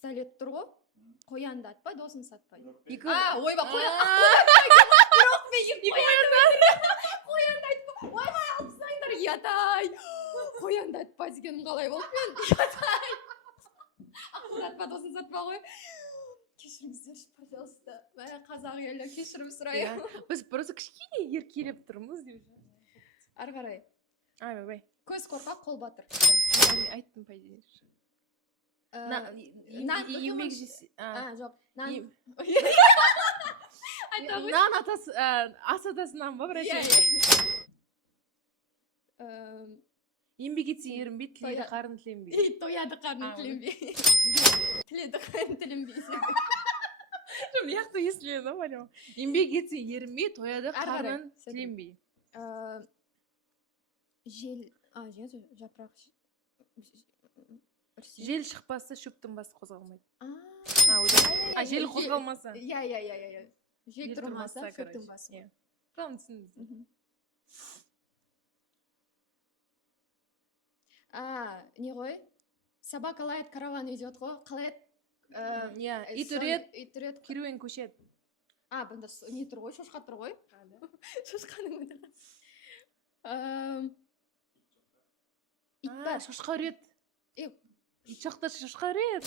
пистолет тұр ғой, қоянды атпай, досын сатпай. Ойбай, Қоянды айтпа, ойбай, алпысаңдар, ятай. Қоянды атпа дегенім қалай болып мен, ятай. Аққуыр атпа, досын сатпа ғой. Кешіріңіздерші, пожалуйста. Қазақ елі кешірім сұрайын. Біз просто кішкене еркелеп тұрмыз деп. Ары қарай. Бай. Көз қорқақ, қол батыр. Айттым по идее. Еңбек жесе. Жоқ. Нан ас атасынан ба, біресе? Еңбек етсе ерінбей, тіледі қарын тіленбей. Тояды қарын тіленбей. Тіледі қарын тіленбей. Яқты естіледі, бәлем. Еңбек етсе ерінбей, тояды қарын тіленбей. Жел, жапырақ. Жел шықпаса, шөптің басы қозғалмайды. Жел қозғалмаса. Жел тұрмаса, шөптің басы. Правильно түсіндіңіз. Не ғой? Собака лает, караван идет ғой. Қалай? Ит үрет, керуен көшеді. Бұнда не тұр ғой? Шошқа тұр ғой? Шошқаның өті. Ит бар. Шошқа үрет. Ит жақта шошқа үрет.